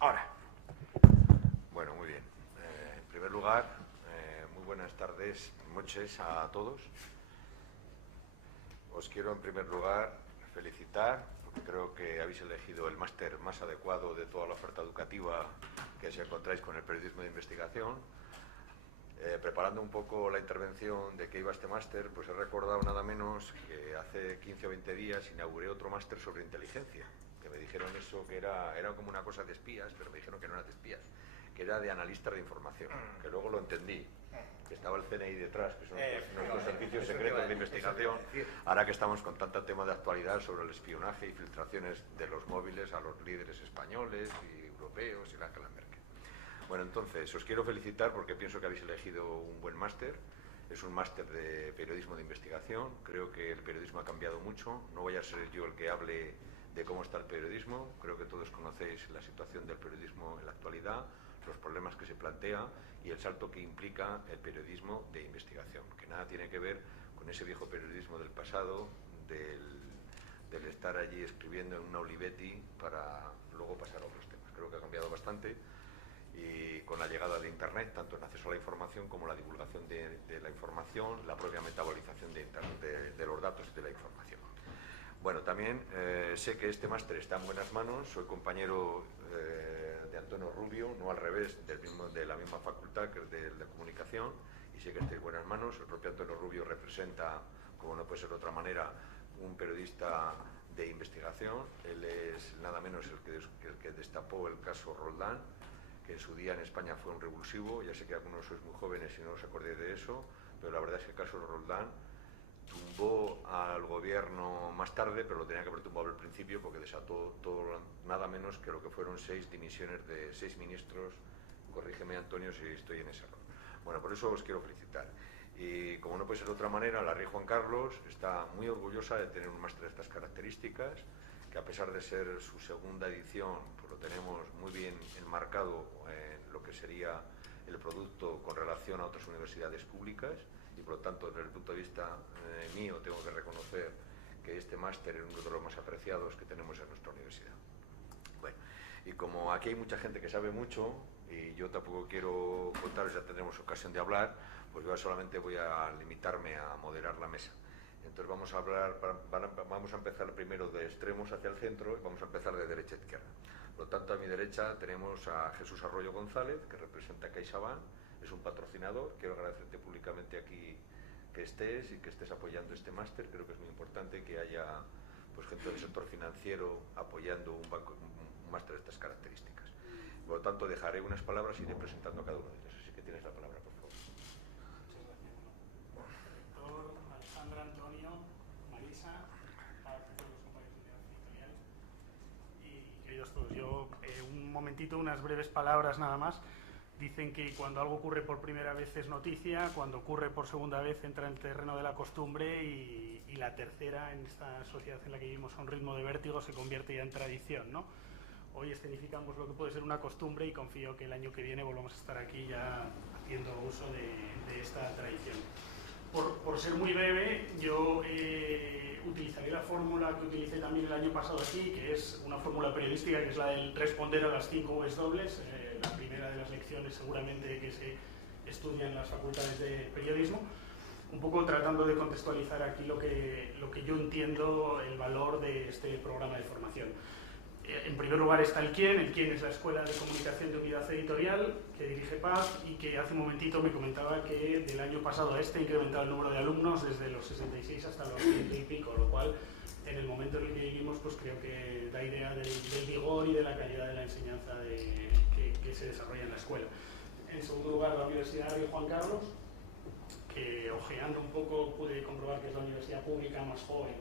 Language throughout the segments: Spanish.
Ahora. Bueno, muy bien. En primer lugar, muy buenas tardes, noches a todos. Os quiero en primer lugar felicitar, porque creo que habéis elegido el máster más adecuado de toda la oferta educativa que os encontráis con el periodismo de investigación. Preparando un poco la intervención de que iba este máster, pues he recordado nada menos que hace 15 o 20 días inauguré otro máster sobre inteligencia, que me dijeron eso, que era como una cosa de espías, pero me dijeron que no era de espías, que era de analistas de información, que luego lo entendí, que estaba el CNI detrás, que son nuestros servicios secretos de investigación, ahora que estamos con tanto tema de actualidad sobre el espionaje y filtraciones de los móviles a los líderes españoles y europeos y la Angela Merkel. Bueno, entonces, os quiero felicitar porque pienso que habéis elegido un buen máster. Es un máster de periodismo de investigación. Creo que el periodismo ha cambiado mucho. No voy a ser yo el que hable de cómo está el periodismo. Creo que todos conocéis la situación del periodismo en la actualidad, los problemas que se plantea y el salto que implica el periodismo de investigación, que nada tiene que ver con ese viejo periodismo del pasado, del estar allí escribiendo en una Olivetti para luego pasar a otros temas. Creo que ha cambiado bastante. Y con la llegada de Internet, tanto en acceso a la información como la divulgación de la información, la propia metabolización de los datos y de la información. Bueno, también sé que este máster está en buenas manos. Soy compañero de Antonio Rubio, no al revés, de la misma facultad, que es de la comunicación, y sé que está en buenas manos. El propio Antonio Rubio representa, como no puede ser de otra manera, un periodista de investigación. Él es nada menos el que destapó el caso Roldán, que en su día en España fue un revulsivo. Ya sé que algunos sois muy jóvenes y no os acordéis de eso, pero la verdad es que el caso de Roldán tumbó al gobierno más tarde, pero lo tenía que haber tumbado al principio, porque desató todo, nada menos que lo que fueron 6 dimisiones de 6 ministros. Corrígeme, Antonio, si estoy en ese error. Bueno, por eso os quiero felicitar. Y como no puede ser de otra manera, la Rey Juan Carlos está muy orgullosa de tener un máster de estas características, que a pesar de ser su segunda edición, pues lo tenemos muy bien enmarcado en lo que sería el producto con relación a otras universidades públicas, y por lo tanto, desde el punto de vista mío, tengo que reconocer que este máster es uno de los más apreciados que tenemos en nuestra universidad. Bueno, y como aquí hay mucha gente que sabe mucho, y yo tampoco quiero contaros, ya tendremos ocasión de hablar, pues yo solamente voy a limitarme a moderar la mesa. Entonces vamos a hablar, vamos a empezar primero de extremos hacia el centro y vamos a empezar de derecha a izquierda. Por lo tanto, a mi derecha tenemos a Jesús Arroyo González, que representa a CaixaBank, es un patrocinador. Quiero agradecerte públicamente aquí que estés y que estés apoyando este máster. Creo que es muy importante que haya pues gente del sector financiero apoyando un máster de estas características. Por lo tanto, dejaré unas palabras y iré presentando a cada uno de ellos. Así que tienes la palabra, por favor. Alejandra, Antonio, Marisa, para todos los compañeros de editorial y queridos todos. Yo, un momentito, unas breves palabras nada más. Dicen que cuando algo ocurre por primera vez es noticia, cuando ocurre por segunda vez entra en el terreno de la costumbre y la tercera, en esta sociedad en la que vivimos a un ritmo de vértigo, se convierte ya en tradición, ¿no? Hoy escenificamos lo que puede ser una costumbre y confío que el año que viene volvamos a estar aquí ya haciendo uso de esta tradición. Por ser muy breve, yo utilizaré la fórmula que utilicé también el año pasado aquí, que es una fórmula periodística, que es la del responder a las 5 Vs dobles, la primera de las lecciones seguramente que se estudia en las facultades de periodismo, un poco tratando de contextualizar aquí lo que yo entiendo el valor de este programa de formación. En primer lugar está el quién es la Escuela de Comunicación de Unidad Editorial, que dirige Paz y que hace un momentito me comentaba que del año pasado a este ha incrementado el número de alumnos desde los 66 hasta los 100 y pico, lo cual en el momento en el que vivimos pues creo que da idea del vigor y de la calidad de la enseñanza que se desarrolla en la escuela. En segundo lugar, la Universidad Rey Juan Carlos, que ojeando un poco pude comprobar que es la universidad pública más joven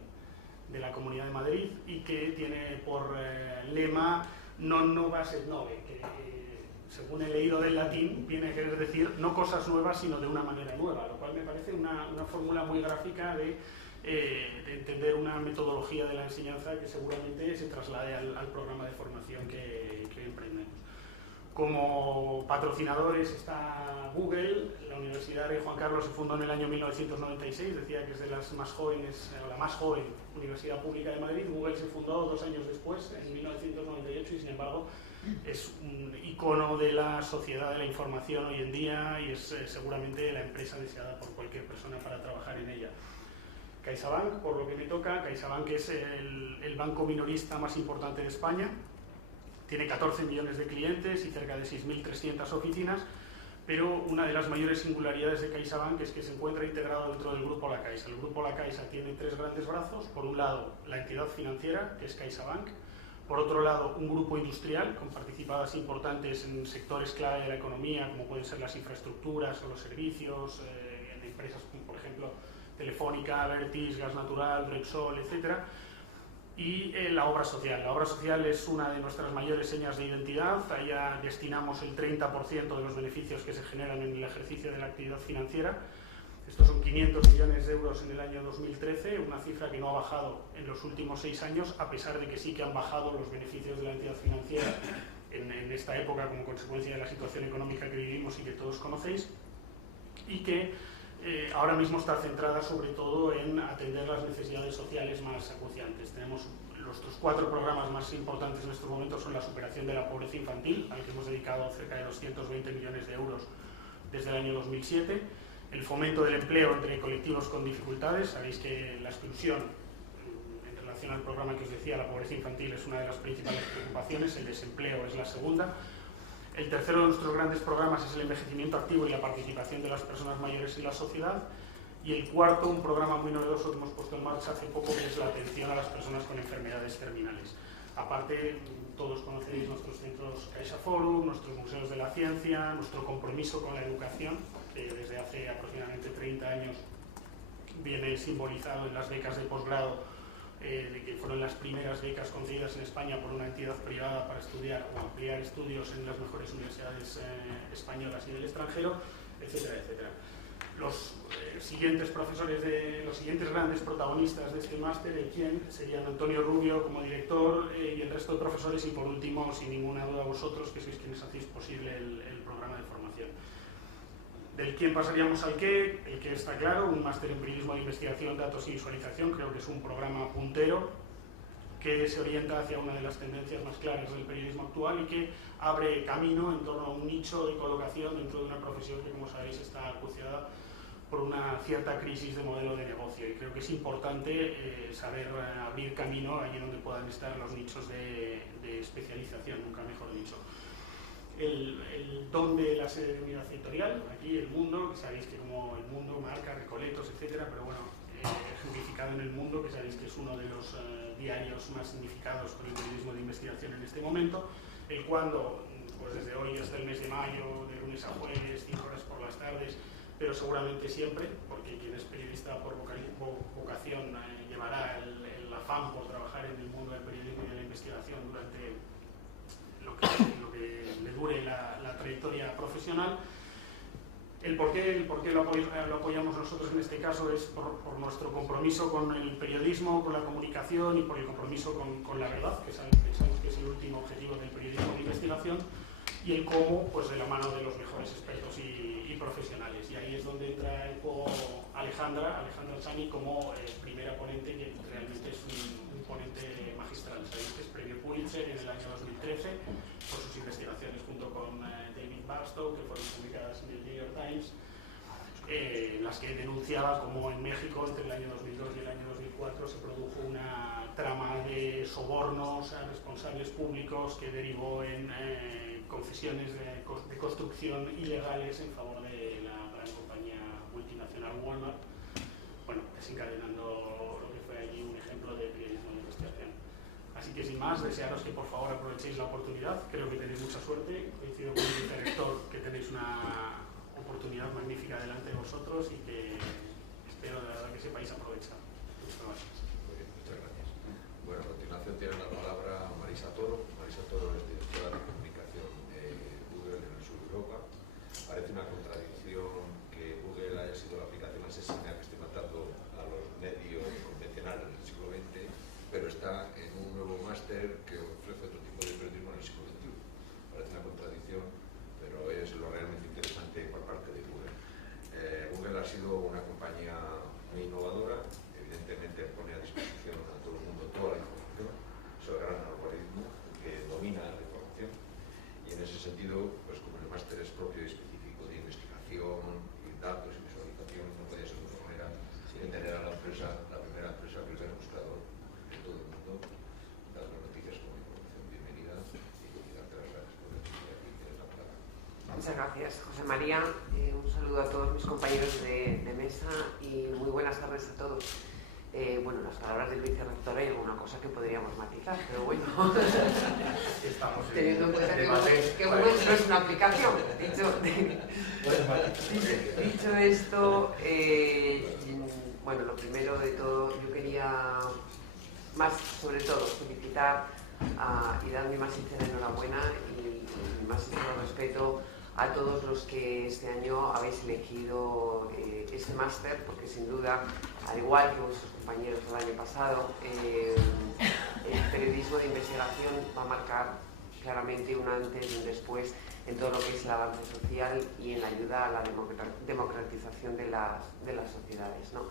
de la Comunidad de Madrid y que tiene por lema non novas et nove, que según he leído del latín viene a querer decir no cosas nuevas sino de una manera nueva, lo cual me parece una fórmula muy gráfica de entender una metodología de la enseñanza que seguramente se traslade al programa de formación que emprendemos. Como patrocinadores está Google. La Universidad Rey Juan Carlos se fundó en el año 1996, decía que es de las más jóvenes, o la más joven universidad pública de Madrid. Google se fundó 2 años después, en 1998, y sin embargo es un icono de la sociedad de la información hoy en día y es seguramente la empresa deseada por cualquier persona para trabajar en ella. CaixaBank, por lo que me toca, CaixaBank es el banco minorista más importante de España. Tiene 14 millones de clientes y cerca de 6.300 oficinas, pero una de las mayores singularidades de CaixaBank es que se encuentra integrado dentro del Grupo La Caixa. El Grupo La Caixa tiene 3 grandes brazos. Por un lado, la entidad financiera, que es CaixaBank. Por otro lado, un grupo industrial con participadas importantes en sectores clave de la economía, como pueden ser las infraestructuras o los servicios, en empresas como, por ejemplo, Telefónica, Abertis, Gas Natural, Repsol, etcétera. Y la obra social. La obra social es una de nuestras mayores señas de identidad. Allá destinamos el 30% de los beneficios que se generan en el ejercicio de la actividad financiera. Estos son 500 millones de euros en el año 2013, una cifra que no ha bajado en los últimos 6 años, a pesar de que sí que han bajado los beneficios de la entidad financiera en esta época como consecuencia de la situación económica que vivimos y que todos conocéis, y que ahora mismo está centrada sobre todo en atender las necesidades sociales más acuciantes. Tenemos nuestros 4 programas más importantes en estos momentos son la superación de la pobreza infantil, al que hemos dedicado cerca de 220 millones de euros desde el año 2007, el fomento del empleo entre colectivos con dificultades. Sabéis que la exclusión, en relación al programa que os decía, la pobreza infantil es una de las principales preocupaciones, el desempleo es la segunda. El tercero de nuestros grandes programas es el envejecimiento activo y la participación de las personas mayores en la sociedad. Y el cuarto, un programa muy novedoso que hemos puesto en marcha hace poco, que es la atención a las personas con enfermedades terminales. Aparte, todos conocéis nuestros centros CaixaForum, nuestros museos de la ciencia, nuestro compromiso con la educación, que desde hace aproximadamente 30 años viene simbolizado en las becas de posgrado, de que fueron las primeras becas concedidas en España por una entidad privada para estudiar o ampliar estudios en las mejores universidades españolas y del extranjero, etcétera, etcétera. Los siguientes profesores, los siguientes grandes protagonistas de este máster, el quién, serían Antonio Rubio como director y el resto de profesores, y por último, sin ninguna duda, vosotros, que sois quienes hacéis posible el programa de formación. Del quién pasaríamos al qué. El qué está claro, un máster en periodismo de investigación, datos y visualización. Creo que es un programa puntero que se orienta hacia una de las tendencias más claras del periodismo actual y que abre camino en torno a un nicho de colocación dentro de una profesión que, como sabéis, está acuciada por una cierta crisis de modelo de negocio, y creo que es importante saber abrir camino allí donde puedan estar los nichos de especialización, nunca mejor dicho. El don de la sede de unidad editorial, aquí El Mundo, que sabéis que como El Mundo, Marca, Recoletos, etcétera, pero bueno, ejemplificado en El Mundo, que sabéis que es uno de los diarios más significados por el periodismo de investigación en este momento. El Cuándo, pues desde hoy hasta el mes de mayo, de lunes a jueves, 5 horas por las tardes, pero seguramente siempre, porque quien es periodista por vocación llevará el afán por trabajar en el mundo del periodismo y de la investigación durante lo que le dure la trayectoria profesional. El por qué lo apoyamos nosotros en este caso es por nuestro compromiso con el periodismo, con la comunicación y por el compromiso con la verdad, que pensamos que es el último objetivo del periodismo de investigación, y el cómo, pues de la mano de los mejores expertos y profesionales. Y ahí es donde entra en juego Alejandra Chani como primera ponente, que realmente es un ponente magistral. Sabéis que es premio Pulitzer en el año 2013 por sus investigaciones junto con David Barstow, que fueron publicadas en el New York Times, las que denunciaba cómo en México entre el año 2002 y el año 2004 se produjo una trama de sobornos a responsables públicos que derivó en concesiones de construcción ilegales en favor de la gran compañía multinacional Walmart, bueno, desencadenando lo que fue allí un ejemplo de periodismo de investigación. Así que sin más, desearos que por favor aprovechéis la oportunidad. Creo que tenéis mucha suerte. Coincido con el vicerrector que tenéis una oportunidad magnífica delante de vosotros y que espero de verdad que sepáis aprovechar. Muchas gracias. Muy bien, muchas gracias. Bueno, a continuación tiene la palabra Marisa Toro. Marisa Toro es directora de comunicación de Google en el sur de Europa. Parece una contradicción que Google haya sido la aplicación asesina que esté matando a los medios convencionales del siglo XX, pero está en un nuevo máster que ofrece otro tipo de periodismo en el siglo XXI. Parece una contradicción sido una compañía muy innovadora, evidentemente pone a disposición a todo el mundo toda la información sobre el gran algoritmo que domina la información, y en ese sentido, pues como el máster es propio y específico de investigación y datos y visualización, no puede ser de otra manera que tener a la empresa, la primera empresa, el primer buscador de todo el mundo, dando noticias como información. Bienvenida y darte las gracias por venir aquí, tienes la palabra. Muchas gracias, José María. Un saludo a todos mis compañeros de mesa y muy buenas tardes a todos. Bueno, las palabras del vicerrector hay alguna cosa que podríamos matizar, pero bueno, teniendo en cuenta que Google no es una aplicación. Dicho esto, bueno, lo primero de todo, yo quería más, sobre todo, felicitar y dar mi más sincera enhorabuena y mi más sincero respeto a todos los que este año habéis elegido este máster, porque sin duda, al igual que vuestros compañeros del año pasado, el periodismo de investigación va a marcar claramente un antes y un después en todo lo que es el avance social y en la ayuda a la democratización de las sociedades, ¿no?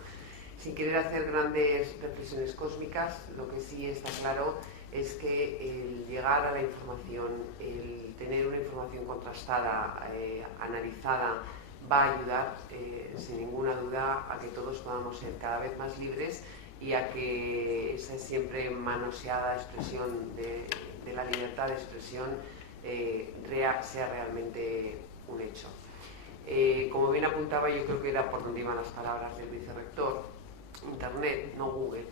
Sin querer hacer grandes reflexiones cósmicas, lo que sí está claro es que el llegar a la información, el tener una información contrastada, analizada, va a ayudar, sin ninguna duda, a que todos podamos ser cada vez más libres y a que esa siempre manoseada expresión de la libertad de expresión sea realmente un hecho. Como bien apuntaba, yo creo que era por donde iban las palabras del vicerrector, Internet, no Google.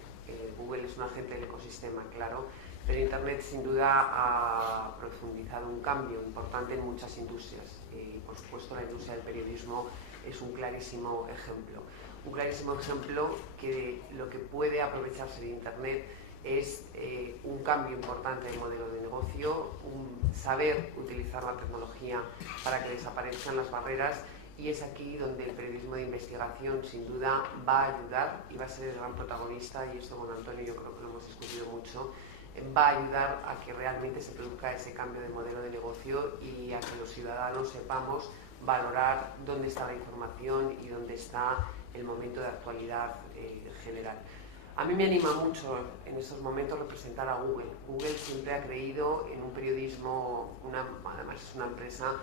Google es un agente del ecosistema, claro, pero Internet sin duda ha profundizado un cambio importante en muchas industrias. Por supuesto, la industria del periodismo es un clarísimo ejemplo. Un clarísimo ejemplo que lo que puede aprovecharse de Internet es un cambio importante de modelo de negocio, un saber utilizar la tecnología para que desaparezcan las barreras, y es aquí donde el periodismo de investigación sin duda va a ayudar y va a ser el gran protagonista, y esto con Antonio yo creo que lo hemos discutido mucho, va a ayudar a que realmente se produzca ese cambio de modelo de negocio y a que los ciudadanos sepamos valorar dónde está la información y dónde está el momento de actualidad general. A mí me anima mucho en estos momentos representar a Google. Google siempre ha creído en un periodismo, además es una empresa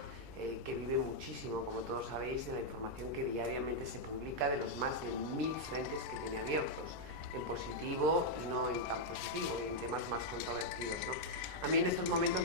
que vive muchísimo, como todos sabéis, de la información que diariamente se publica de los más de 1000 frentes que tiene abiertos, en positivo y no en tan positivo, y en temas más controvertidos, ¿no? A mí en estos momentos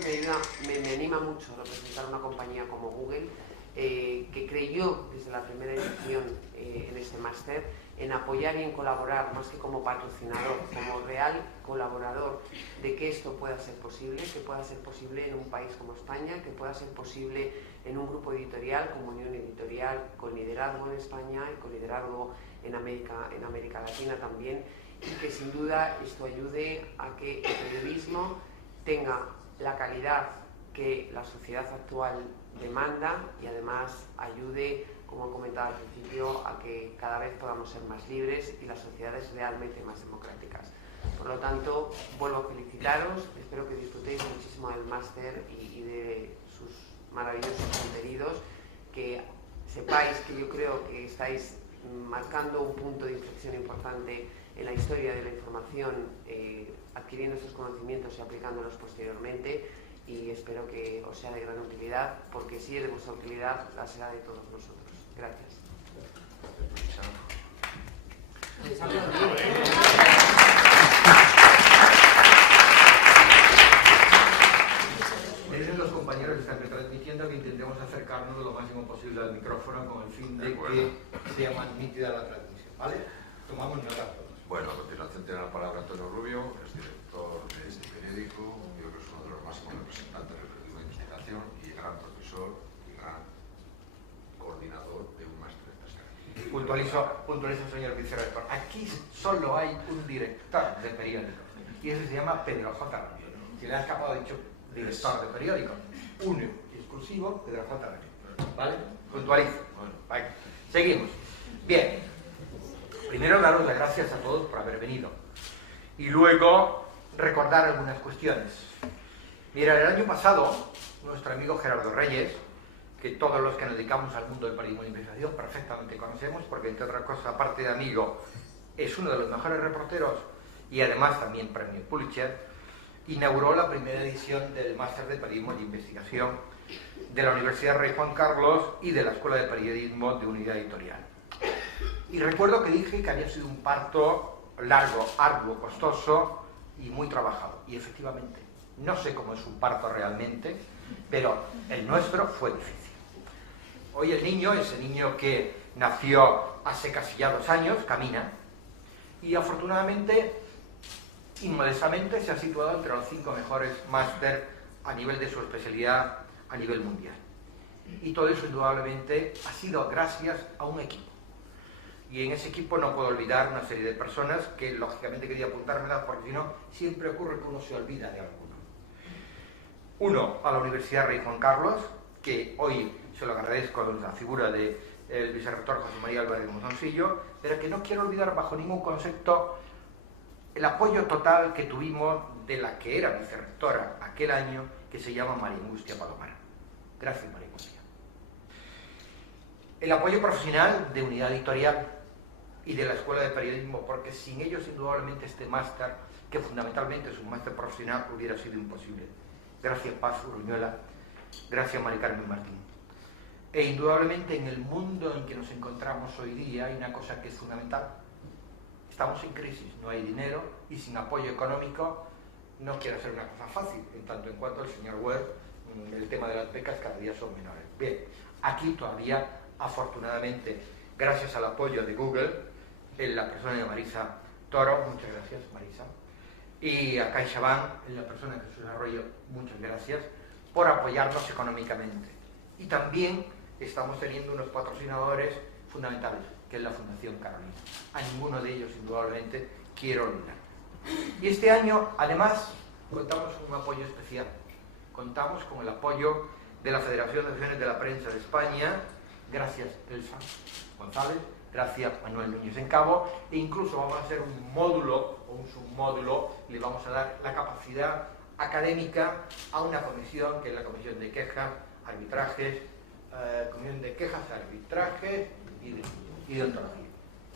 me anima mucho representar una compañía como Google, que creyó desde la primera edición en este máster en apoyar y en colaborar, más que como patrocinador, como real colaborador de que esto pueda ser posible, que pueda ser posible en un país como España, que pueda ser posible en un grupo editorial como Unión Editorial, con liderazgo en España y con liderazgo en América Latina también, y que sin duda esto ayude a que el periodismo tenga la calidad que la sociedad actual demanda y además ayude, como he comentado al principio, a que cada vez podamos ser más libres y las sociedades realmente más democráticas. Por lo tanto, vuelvo a felicitaros, espero que disfrutéis muchísimo del máster y de sus maravillosos contenidos, que sepáis que yo creo que estáis marcando un punto de inflexión importante en la historia de la información, adquiriendo estos conocimientos y aplicándolos posteriormente, y espero que os sea de gran utilidad, porque si es de vuestra utilidad, la será de todos nosotros. Gracias. Dicen los compañeros que están retransmitiendo que intentemos acercarnos lo máximo posible al micrófono con el fin de que sea más nítida la transmisión, ¿vale? Tomamos nota. Bueno, a continuación tiene la palabra Antonio Rubio, es director de este periódico, yo creo que es uno de los máximos representantes del periodismo de investigación y gran profesor y gran coordinador de un máster empresarial. Puntualizo, señor vicerrector. Aquí solo hay un director de periódico y ese se llama Pedro J. Ramírez. Si le ha escapado dicho director de periódico, único y exclusivo Pedro J. Ramírez. ¿Vale? Puntualizo. Bueno, vale. Seguimos. Bien. Primero, daros las gracias a todos por haber venido. Y luego, recordar algunas cuestiones. Mira, el año pasado, nuestro amigo Gerardo Reyes que todos los que nos dedicamos al mundo del periodismo de investigación perfectamente conocemos, porque entre otras cosas, aparte de amigo, es uno de los mejores reporteros y además también premio Pulitzer. Inauguró la primera edición del Máster de Periodismo de Investigación de la Universidad Rey Juan Carlos y de la Escuela de Periodismo de Unidad Editorial. Y recuerdo que dije que había sido un parto largo, arduo, costoso y muy trabajado. Y efectivamente, no sé cómo es un parto realmente, pero el nuestro fue difícil. Hoy el niño, ese niño que nació hace casi ya 2 años, camina y afortunadamente, inmodestamente, se ha situado entre los 5 mejores máster a nivel de su especialidad a nivel mundial. Y todo eso indudablemente ha sido gracias a un equipo. Y en ese equipo no puedo olvidar una serie de personas que lógicamente quería apuntármelas porque si no, siempre ocurre que uno se olvida de alguno. Uno, a la Universidad Rey Juan Carlos, que hoy se lo agradezco a la figura del vicerrector José María Álvarez Monzoncillo, pero que no quiero olvidar bajo ningún concepto el apoyo total que tuvimos de la que era vicerrectora aquel año, que se llama María Angustia Palomar. Gracias, María Angustia. El apoyo profesional de Unidad Editorial y de la Escuela de Periodismo, porque sin ellos indudablemente este máster, que fundamentalmente es un máster profesional, hubiera sido imposible. Gracias, Paz Uruñuela. Gracias, Mari Carmen Martín. E indudablemente en el mundo en que nos encontramos hoy día hay una cosa que es fundamental. Estamos en crisis, no hay dinero y sin apoyo económico no quiero hacer una cosa fácil, en tanto en cuanto el señor Webb, el tema de las becas cada día son menores. Bien, aquí todavía, afortunadamente, gracias al apoyo de Google, en la persona de Marisa Toro, muchas gracias Marisa, y a CaixaBank, en la persona de Jesús Arroyo, muchas gracias, por apoyarnos económicamente. Y también estamos teniendo unos patrocinadores fundamentales, que es la Fundación Carolina. A ninguno de ellos, indudablemente, quiero olvidar. Y este año, además, contamos con un apoyo especial. Contamos con el apoyo de la Federación de Asociaciones de la Prensa de España, gracias Elsa González, gracias Manuel Núñez en Cabo, e incluso vamos a hacer un módulo o un submódulo, y le vamos a dar la capacidad académica a una comisión, que es la Comisión de Quejas, Arbitrajes, Comisión de Quejas, Arbitrajes y de Ontología.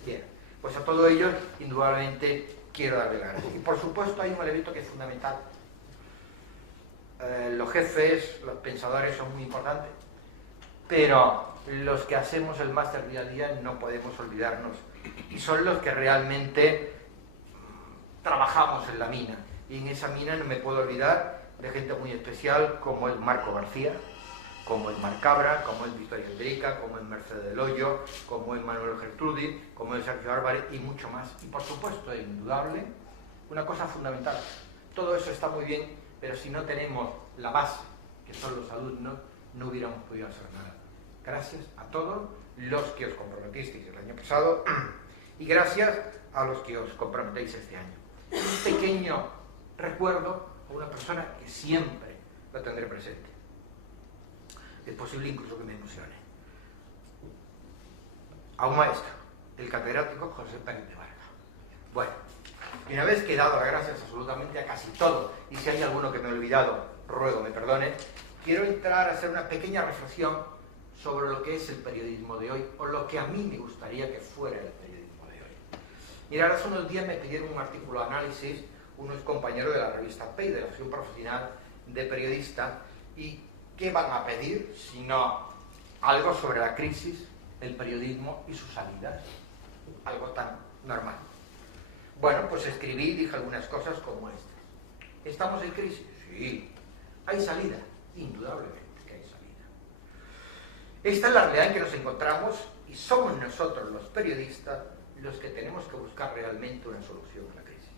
Bien, pues a todo ello, indudablemente, quiero darle las gracias. Y por supuesto hay un elemento que es fundamental. Los jefes, los pensadores son muy importantes, pero los que hacemos el máster día a día no podemos olvidarnos. Y son los que realmente trabajamos en la mina. Y en esa mina no me puedo olvidar de gente muy especial como es Marco García, como es Mar Cabra, como es Victoria Federica, como es Mercedes del Hoyo, como es Manuel Gertrudis, como es Sergio Álvarez y mucho más. Y por supuesto, es indudable, una cosa fundamental. Todo eso está muy bien, pero si no tenemos la base, que son los alumnos, no hubiéramos podido hacer nada. Gracias a todos los que os comprometisteis el año pasado y gracias a los que os comprometéis este año. Un pequeño recuerdo a una persona que siempre lo tendré presente. Es posible incluso que me emocione. A un maestro, el catedrático José Pérez de Vargas. Bueno, y una vez que he dado las gracias absolutamente a casi todo, y si hay alguno que me he olvidado, ruego me perdone, quiero entrar a hacer una pequeña reflexión sobre lo que es el periodismo de hoy, o lo que a mí me gustaría que fuera el periodismo de hoy. Mirad, hace unos días me pidieron un artículo de análisis unos compañeros de la revista PEI, de la Asociación Profesional de Periodistas, y ¿qué van a pedir sino algo sobre la crisis, el periodismo y sus salidas? Algo tan normal. Bueno, pues escribí y dije algunas cosas como estas. ¿Estamos en crisis? Sí. ¿Hay salida? Indudablemente que hay salida. Esta es la realidad en que nos encontramos y somos nosotros los periodistas los que tenemos que buscar realmente una solución a la crisis.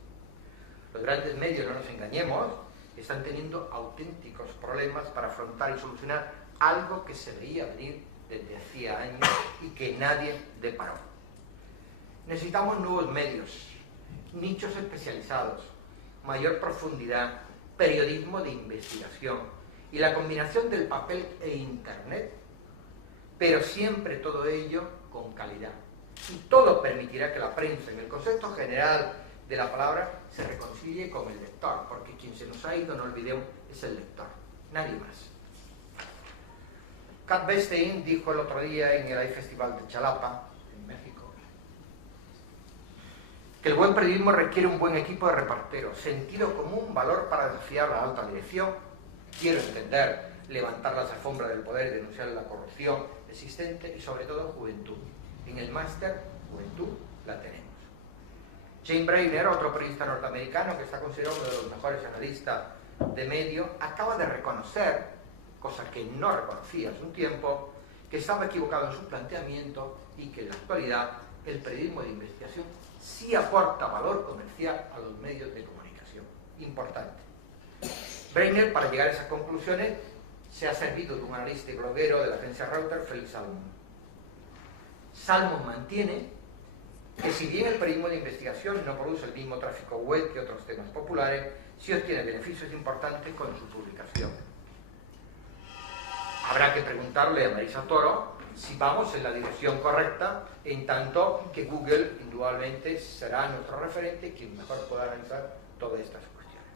Los grandes medios, no nos engañemos, están teniendo auténticos problemas para afrontar y solucionar algo que se veía venir desde hacía años y que nadie deparó. Necesitamos nuevos medios, nichos especializados, mayor profundidad, periodismo de investigación y la combinación del papel e internet, pero siempre todo ello con calidad. Y todo permitirá que la prensa, en el concepto general de la palabra, se reconcilie con el lector, porque quien se nos ha ido, no olvidemos, es el lector, nadie más. Kat Bestein dijo el otro día en el iFestival de Chalapa, en México, que el buen periodismo requiere un buen equipo de reporteros, sentido común, valor para desafiar la alta dirección, quiero entender, levantar las alfombras del poder y denunciar la corrupción existente y sobre todo juventud. En el máster, juventud, la tenemos. Jane Brainerd, otro periodista norteamericano que está considerado uno de los mejores analistas de medio, acaba de reconocer, cosa que no reconocía hace un tiempo, que estaba equivocado en su planteamiento y que en la actualidad el periodismo de investigación sí aporta valor comercial a los medios de comunicación. Importante. Brainerd, para llegar a esas conclusiones, se ha servido de un analista y bloguero de la agencia Reuters, Felix Salmon. Salmon mantiene que si bien el periodismo de investigación no produce el mismo tráfico web que otros temas populares, sí obtiene beneficios importantes con su publicación. Habrá que preguntarle a Marisa Toro si vamos en la dirección correcta, en tanto que Google indudablemente será nuestro referente quien mejor pueda analizar todas estas cuestiones.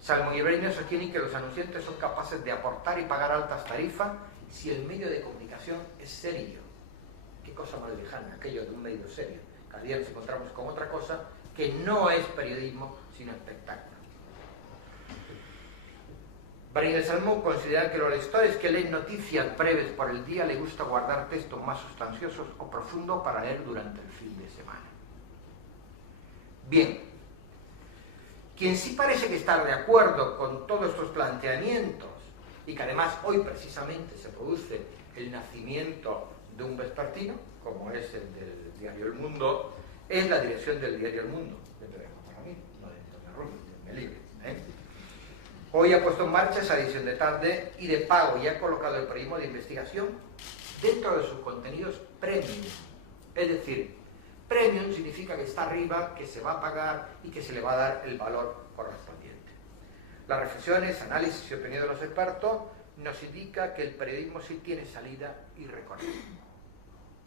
Salmon y Brainerd sostienen que los anunciantes son capaces de aportar y pagar altas tarifas si el medio de comunicación es serio. Qué cosa más lejana, aquello de un medio serio. Cada día nos encontramos con otra cosa que no es periodismo, sino espectáculo. Brainerd y Salmon consideran que los lectores que leen noticias breves por el día les gusta guardar textos más sustanciosos o profundos para leer durante el fin de semana. Bien, quien sí parece que está de acuerdo con todos estos planteamientos y que además hoy precisamente se produce el nacimiento de un vespertino, como es el del diario El Mundo, es la dirección del diario El Mundo, de Pedro para mí, no de Antonio Rubio, de Libre. Hoy ha puesto en marcha esa edición de tarde y de pago y ha colocado el periodismo de investigación dentro de sus contenidos premium. Es decir, premium significa que está arriba, que se va a pagar y que se le va a dar el valor correspondiente. Las reflexiones, análisis y opinión de los expertos nos indica que el periodismo sí tiene salida y recorrido.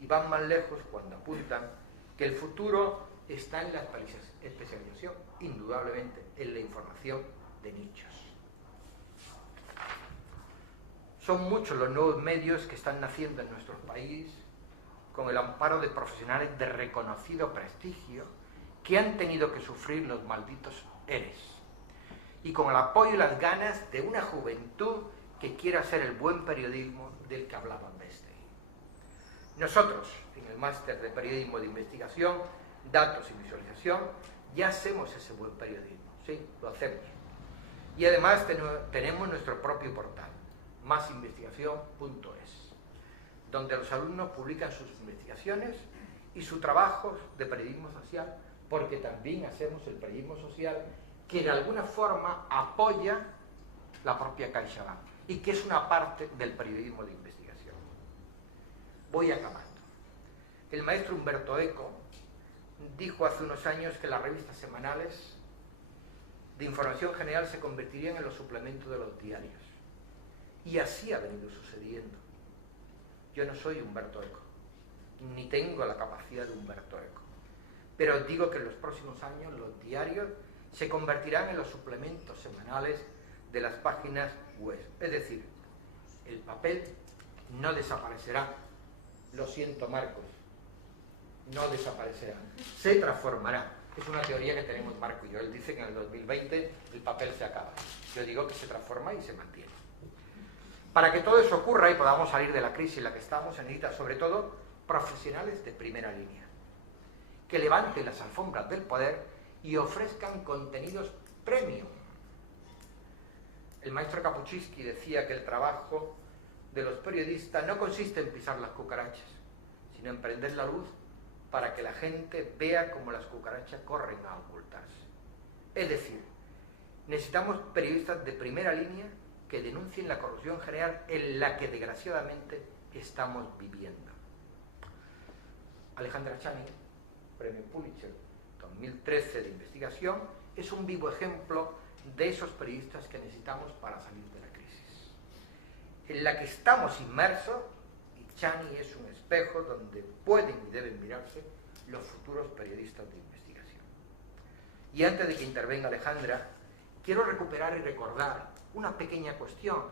Y van más lejos cuando apuntan que el futuro está en la especialización, indudablemente en la información de nichos. Son muchos los nuevos medios que están naciendo en nuestro país con el amparo de profesionales de reconocido prestigio que han tenido que sufrir los malditos ERES y con el apoyo y las ganas de una juventud que quiere hacer el buen periodismo del que hablaba Bestein. Nosotros, en el máster de periodismo de investigación, datos y visualización, ya hacemos ese buen periodismo, sí, lo hacemos. Y además tenemos nuestro propio portal, masinvestigación.es, donde los alumnos publican sus investigaciones y sus trabajos de periodismo social, porque también hacemos el periodismo social que de alguna forma apoya la propia CaixaBank y que es una parte del periodismo de investigación. Voy acabando. El maestro Umberto Eco dijo hace unos años que las revistas semanales de información general se convertirían en los suplementos de los diarios. Y así ha venido sucediendo. Yo no soy Umberto Eco, ni tengo la capacidad de Umberto Eco. Pero os digo que en los próximos años los diarios se convertirán en los suplementos semanales de las páginas web. Es decir, el papel no desaparecerá. Lo siento, Marcos, no desaparecerá. Se transformará. Es una teoría que tenemos Marco y yo. Él dice que en el 2020 el papel se acaba. Yo digo que se transforma y se mantiene. Para que todo eso ocurra y podamos salir de la crisis en la que estamos, se necesita sobre todo profesionales de primera línea, que levanten las alfombras del poder y ofrezcan contenidos premium. El maestro Kapuczynski decía que el trabajo de los periodistas no consiste en pisar las cucarachas, sino en prender la luz para que la gente vea cómo las cucarachas corren a ocultarse. Es decir, necesitamos periodistas de primera línea que denuncien la corrupción general en la que desgraciadamente estamos viviendo. Alejandra Chani, Premio Pulitzer 2013 de investigación, es un vivo ejemplo de esos periodistas que necesitamos para salir de la crisis, en la que estamos inmersos, y Chani es un espejo donde pueden y deben mirarse los futuros periodistas de investigación. Y antes de que intervenga Alejandra, quiero recuperar y recordar una pequeña cuestión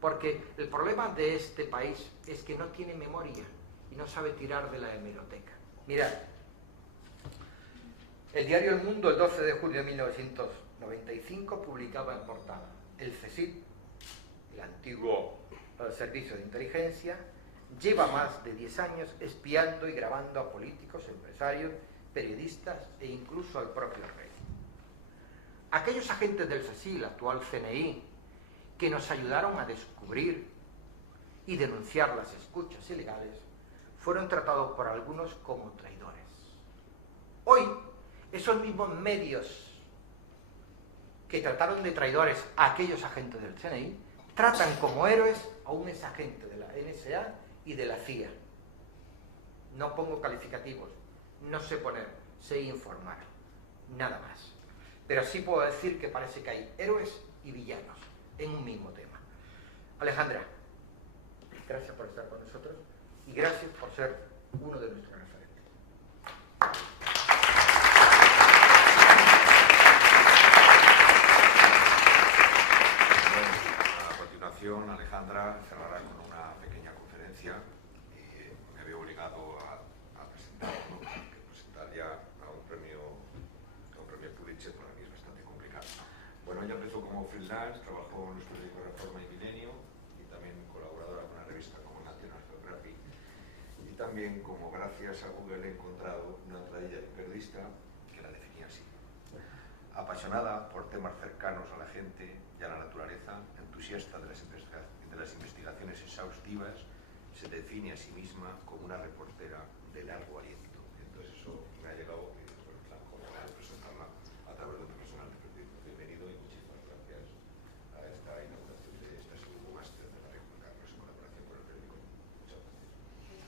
Porque el problema de este país es que no tiene memoria y no sabe tirar de la hemeroteca. Mirad, el diario El Mundo, el 12 de julio de 1995, publicaba en portada: el CSIC, el antiguo servicio de inteligencia, lleva más de 10 años espiando y grabando a políticos, empresarios, periodistas e incluso al propio rey. Aquellos agentes del CSIC, el actual CNI, que nos ayudaron a descubrir y denunciar las escuchas ilegales, fueron tratados por algunos como traidores. Hoy, esos mismos medios que trataron de traidores a aquellos agentes del CNI, tratan como héroes a un exagente de la NSA y de la CIA. No pongo calificativos, no sé poner, sé informar, nada más. Pero sí puedo decir que parece que hay héroes y villanos en un mismo tema. Alejandra, gracias por estar con nosotros y gracias por ser uno de nuestros referentes. A continuación, Alejandra cerrará con una pequeña conferencia. Me había obligado a presentar, ¿no? Que presentar ya a un premio Pulitzer para mí es bastante complicado. Bueno, ella empezó como freelance, trabajó en los periódicos Reforma y Milenio y también colaboradora con una revista como National Geographic. Y también, como gracias a Google he encontrado una entradilla de periodista que la definía así: apasionada por temas cercanos a la gente y a la naturaleza, entusiasta de las investigaciones exhaustivas, se define a sí misma como una reportera de largo aliento. Entonces eso me ha llegado a presentarla a través de un profesional de periodismo. Bienvenido y muchísimas gracias a esta inauguración de este segundo máster de la República Carlos en colaboración con el periódico. Muchas gracias.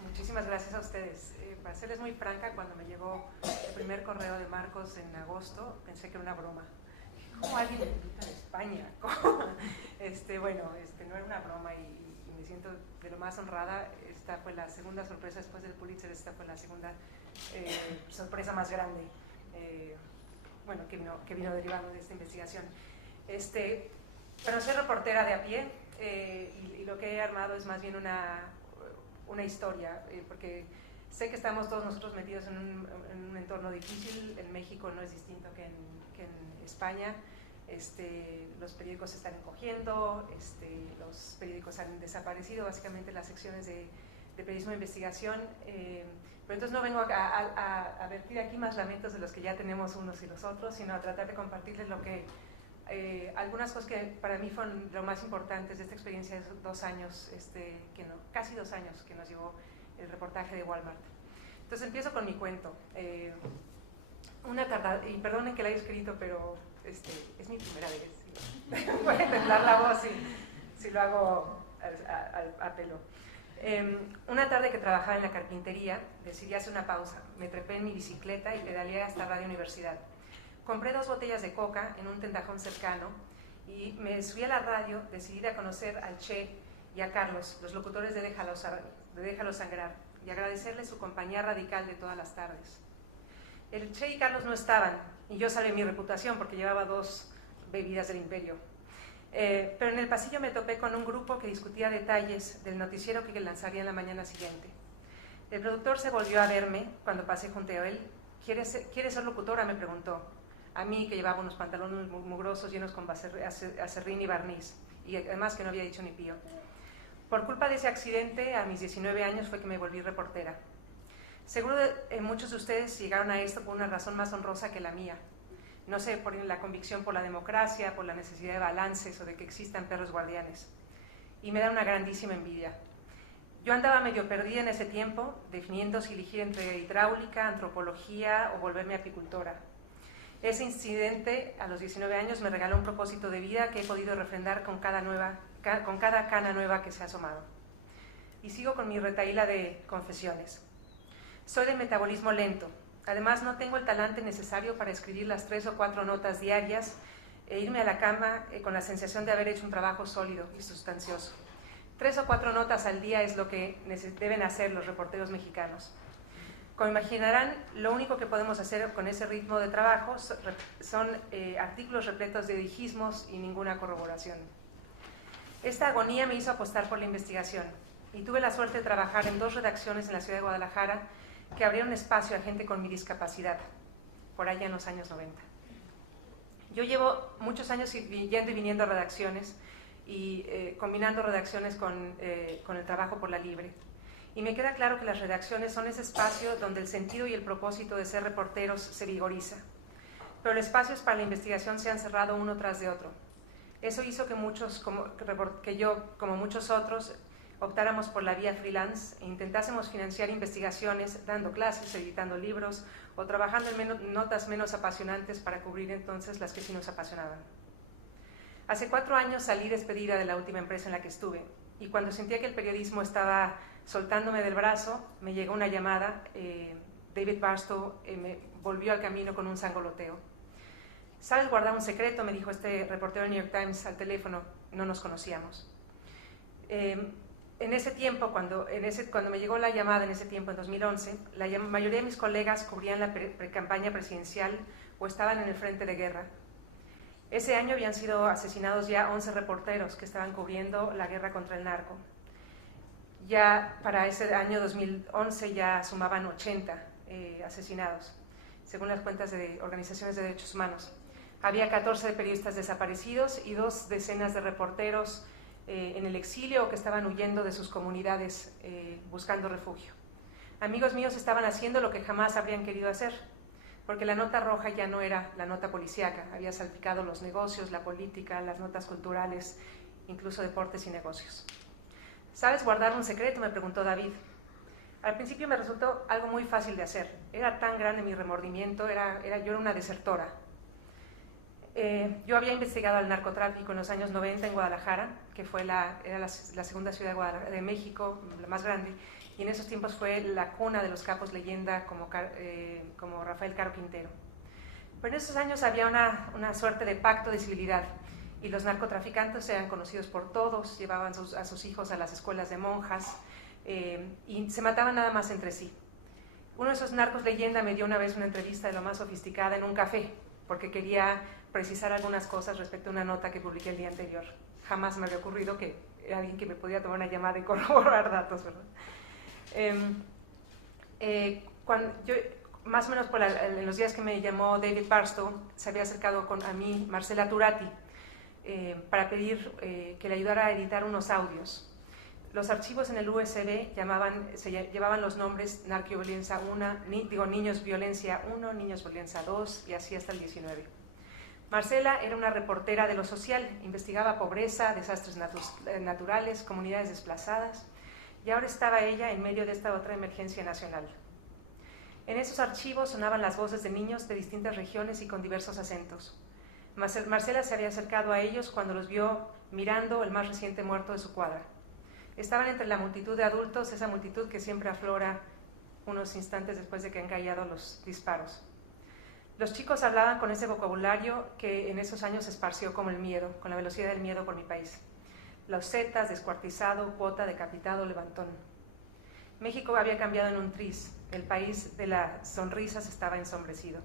Muchísimas gracias a ustedes. Para serles muy franca, cuando me llegó el primer correo de Marcos en agosto, pensé que era una broma. ¿Cómo alguien me invita de España? No era una broma y me siento de lo más honrada. Esta fue la segunda sorpresa después del Pulitzer, esta fue la segunda sorpresa más grande que vino derivando de esta investigación. Pero soy reportera de a pie y lo que he armado es más bien una historia, porque sé que estamos todos nosotros metidos en un entorno difícil. En México no es distinto que en España. Los periódicos se están encogiendo, los periódicos han desaparecido, básicamente las secciones de periodismo de investigación, pero entonces no vengo a vertir aquí más lamentos de los que ya tenemos unos y los otros, sino a tratar de compartirles algunas cosas que para mí fueron lo más importantes de esta experiencia de 2 años, casi 2 años que nos llevó el reportaje de Walmart. Entonces empiezo con mi cuento. Y perdonen que la haya escrito, pero es mi primera vez. Puede temblar la voz si lo hago a pelo. Una tarde que trabajaba en la carpintería, decidí hacer una pausa. Me trepé en mi bicicleta y pedaleé hasta Radio Universidad. Compré 2 botellas de coca en un tendajón cercano y me subí a la radio, decidida a conocer al Che y a Carlos, los locutores de Déjalo Sangrar, y agradecerles su compañía radical de todas las tardes. El Che y Carlos no estaban, y yo salvé mi reputación porque llevaba 2 bebidas del Imperio. Pero en el pasillo me topé con un grupo que discutía detalles del noticiero que lanzaría en la mañana siguiente. El productor se volvió a verme cuando pasé junto a él. ¿Quieres ser locutora?, me preguntó. A mí, que llevaba unos pantalones mugrosos llenos con acerrín y barniz, y además que no había dicho ni pío. Por culpa de ese accidente, a mis 19 años fue que me volví reportera. Seguro muchos de ustedes llegaron a esto por una razón más honrosa que la mía. No sé, por la convicción por la democracia, por la necesidad de balances o de que existan perros guardianes. Y me da una grandísima envidia. Yo andaba medio perdida en ese tiempo, definiendo si elegir entre hidráulica, antropología o volverme apicultora. Ese incidente, a los 19 años, me regaló un propósito de vida que he podido refrendar con cada cana nueva que se ha asomado. Y sigo con mi retahíla de confesiones. Soy de metabolismo lento. Además, no tengo el talante necesario para escribir las 3 o 4 notas diarias e irme a la cama con la sensación de haber hecho un trabajo sólido y sustancioso. 3 o 4 notas al día es lo que deben hacer los reporteros mexicanos. Como imaginarán, lo único que podemos hacer con ese ritmo de trabajo son artículos repletos de dijismos y ninguna corroboración. Esta agonía me hizo apostar por la investigación y tuve la suerte de trabajar en 2 redacciones en la ciudad de Guadalajara que abrieron espacio a gente con mi discapacidad, por allá en los años 90. Yo llevo muchos años yendo y viniendo a redacciones y combinando redacciones con el trabajo por la libre. Y me queda claro que las redacciones son ese espacio donde el sentido y el propósito de ser reporteros se vigoriza. Pero los espacios para la investigación se han cerrado uno tras de otro. Eso hizo que yo, como muchos otros, optáramos por la vía freelance e intentásemos financiar investigaciones dando clases, editando libros o trabajando en notas menos apasionantes para cubrir entonces las que sí nos apasionaban. Hace 4 años salí despedida de la última empresa en la que estuve y cuando sentía que el periodismo estaba soltándome del brazo, me llegó una llamada. David Barstow me volvió al camino con un sangoloteo. ¿Sabes guardar un secreto?, me dijo este reportero del New York Times al teléfono. No nos conocíamos. En ese tiempo, cuando me llegó la llamada, en ese tiempo, en 2011, la mayoría de mis colegas cubrían la campaña presidencial o estaban en el frente de guerra. Ese año habían sido asesinados ya 11 reporteros que estaban cubriendo la guerra contra el narco. Ya para ese año 2011 ya sumaban 80 asesinados, según las cuentas de organizaciones de derechos humanos. Había 14 periodistas desaparecidos y 2 decenas de reporteros en el exilio o que estaban huyendo de sus comunidades buscando refugio. Amigos míos estaban haciendo lo que jamás habrían querido hacer, porque la nota roja ya no era la nota policíaca, había salpicado los negocios, la política, las notas culturales, incluso deportes y negocios. ¿Sabes guardar un secreto?, me preguntó David. Al principio me resultó algo muy fácil de hacer. Era tan grande mi remordimiento, yo era una desertora. Yo había investigado el narcotráfico en los años 90 en Guadalajara, que era la segunda ciudad de México, la más grande, y en esos tiempos fue la cuna de los capos leyenda como Rafael Caro Quintero. Pero en esos años había una suerte de pacto de civilidad, y los narcotraficantes eran conocidos por todos, llevaban a sus hijos a las escuelas de monjas, y se mataban nada más entre sí. Uno de esos narcos leyenda me dio una vez una entrevista de lo más sofisticada en un café, porque quería precisar algunas cosas respecto a una nota que publiqué el día anterior. Jamás me había ocurrido que era alguien que me podía tomar una llamada y corroborar datos, ¿verdad? Más o menos en los días que me llamó David Barstow, se había acercado a mí Marcela Turati para pedir que le ayudara a editar unos audios. Los archivos en el USB llevaban los nombres Narcoviolencia 1, Niños Violencia 1, Niños Violencia 2 y así hasta el 19. Marcela era una reportera de lo social, investigaba pobreza, desastres naturales, comunidades desplazadas, y ahora estaba ella en medio de esta otra emergencia nacional. En esos archivos sonaban las voces de niños de distintas regiones y con diversos acentos. Marcela se había acercado a ellos cuando los vio mirando el más reciente muerto de su cuadra. Estaban entre la multitud de adultos, esa multitud que siempre aflora unos instantes después de que han callado los disparos. Los chicos hablaban con ese vocabulario que en esos años se esparció como el miedo, con la velocidad del miedo por mi país. Los zetas, descuartizado, cuota, decapitado, levantón. México había cambiado en un tris, el país de las sonrisas estaba ensombrecido.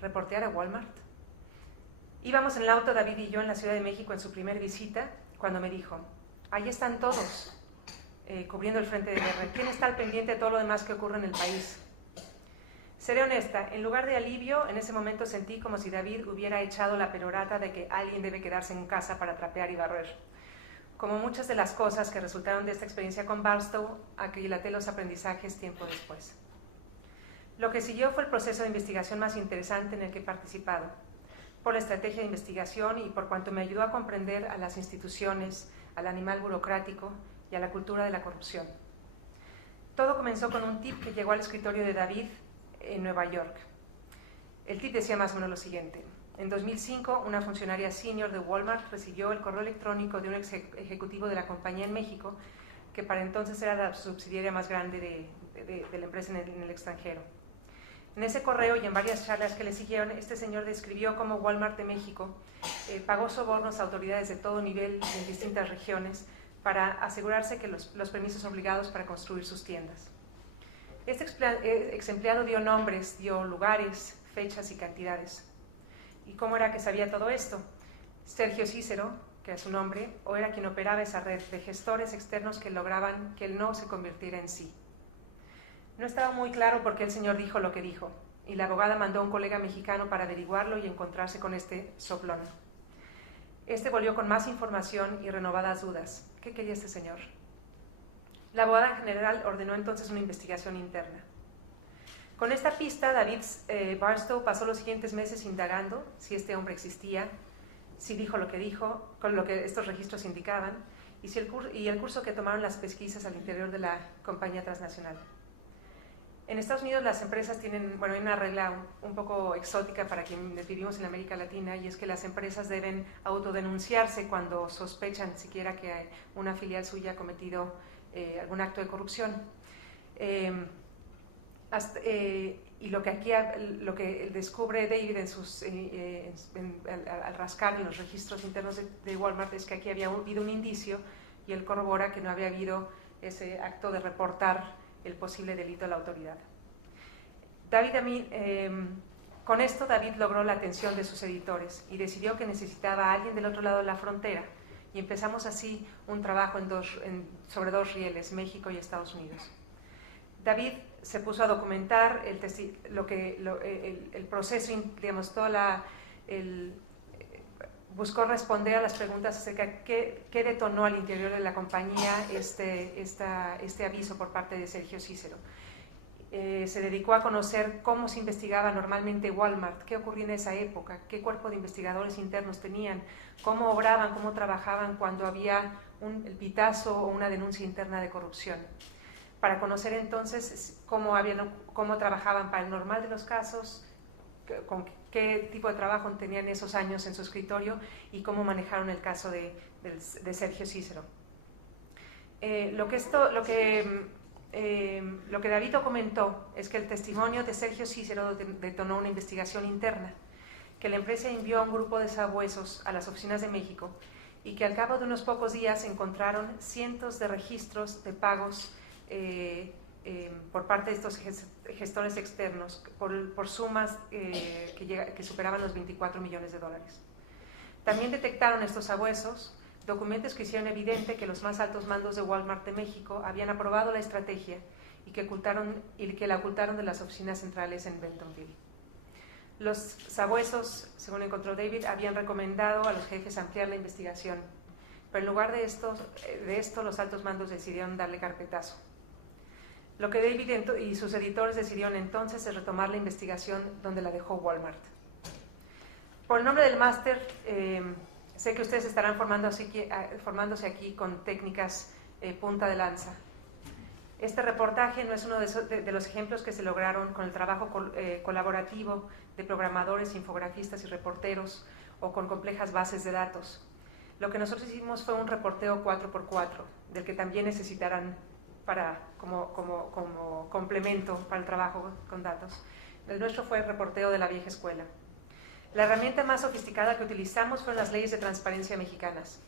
¿Reportear a Walmart? Íbamos en el auto David y yo en la Ciudad de México en su primera visita, cuando me dijo: ahí están todos, cubriendo el frente de guerra. ¿Quién está al pendiente de todo lo demás que ocurre en el país? Seré honesta, en lugar de alivio, en ese momento sentí como si David hubiera echado la perorata de que alguien debe quedarse en casa para trapear y barrer. Como muchas de las cosas que resultaron de esta experiencia con Barstow, aquilaté los aprendizajes tiempo después. Lo que siguió fue el proceso de investigación más interesante en el que he participado, por la estrategia de investigación y por cuanto me ayudó a comprender a las instituciones, al animal burocrático y a la cultura de la corrupción. Todo comenzó con un tip que llegó al escritorio de David en Nueva York. El tip decía más o menos lo siguiente: en 2005, una funcionaria senior de Walmart recibió el correo electrónico de un ejecutivo de la compañía en México, que para entonces era la subsidiaria más grande de la empresa en el extranjero. En ese correo y en varias charlas que le siguieron, este señor describió cómo Walmart de México pagó sobornos a autoridades de todo nivel en distintas regiones para asegurarse que los permisos obligados para construir sus tiendas. Este ex empleado dio nombres, dio lugares, fechas y cantidades. ¿Y cómo era que sabía todo esto? Sergio Cícero, que es su nombre, o era quien operaba esa red de gestores externos que lograban que el no se convirtiera en sí. No estaba muy claro por qué el señor dijo lo que dijo, y la abogada mandó a un colega mexicano para averiguarlo y encontrarse con este soplón. Este volvió con más información y renovadas dudas. ¿Qué quería este señor? La abogada general ordenó entonces una investigación interna. Con esta pista, David Barstow pasó los siguientes meses indagando si este hombre existía, si dijo lo que dijo, con lo que estos registros indicaban, y el curso que tomaron las pesquisas al interior de la compañía transnacional. En Estados Unidos las empresas tienen, hay una regla un poco exótica para quienes vivimos en América Latina, y es que las empresas deben autodenunciarse cuando sospechan siquiera que una filial suya ha cometido algún acto de corrupción. Y lo que descubre David al rascar en los registros internos de Walmart es que aquí había habido un indicio, y él corrobora que no había habido ese acto de reportar el posible delito a la autoridad. Con esto David logró la atención de sus editores y decidió que necesitaba a alguien del otro lado de la frontera, y empezamos así un trabajo sobre dos rieles, México y Estados Unidos. David se puso a documentar el proceso, digamos, buscó responder a las preguntas acerca de qué detonó al interior de la compañía este aviso por parte de Sergio Cícero. Se dedicó a conocer cómo se investigaba normalmente Walmart, qué ocurría en esa época, qué cuerpo de investigadores internos tenían, cómo obraban, cómo trabajaban cuando había el pitazo o una denuncia interna de corrupción, para conocer entonces cómo trabajaban para el normal de los casos, con qué tipo de trabajo tenían esos años en su escritorio y cómo manejaron el caso de Sergio Cícero. Lo que David comentó es que el testimonio de Sergio Cícero detonó una investigación interna, que la empresa envió a un grupo de sabuesos a las oficinas de México, y que al cabo de unos pocos días encontraron cientos de registros de pagos por parte de estos gestores externos por sumas que superaban los $24 millones. También detectaron estos sabuesos documentos que hicieron evidente que los más altos mandos de Walmart de México habían aprobado la estrategia y que la ocultaron de las oficinas centrales en Bentonville. Los sabuesos, según encontró David, habían recomendado a los jefes ampliar la investigación, pero en lugar de esto los altos mandos decidieron darle carpetazo. Lo que David y sus editores decidieron entonces es retomar la investigación donde la dejó Walmart. Por el nombre del máster, sé que ustedes estarán formándose aquí con técnicas punta de lanza. Este reportaje no es uno de los ejemplos que se lograron con el trabajo colaborativo de programadores, infografistas y reporteros, o con complejas bases de datos. Lo que nosotros hicimos fue un reporteo 4x4, del que también necesitarán como complemento para el trabajo con datos. El nuestro fue el reporteo de la vieja escuela. La herramienta más sofisticada que utilizamos fueron las leyes de transparencia mexicanas.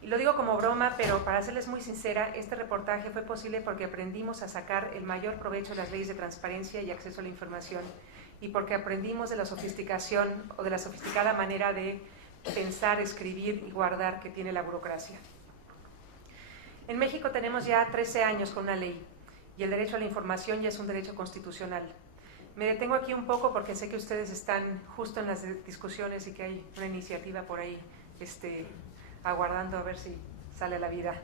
Y lo digo como broma, pero para serles muy sincera, este reportaje fue posible porque aprendimos a sacar el mayor provecho de las leyes de transparencia y acceso a la información, y porque aprendimos de la sofisticación o de la sofisticada manera de pensar, escribir y guardar que tiene la burocracia. En México tenemos ya 13 años con una ley, y el derecho a la información ya es un derecho constitucional. Me detengo aquí un poco porque sé que ustedes están justo en las discusiones y que hay una iniciativa por ahí aguardando a ver si sale a la vida.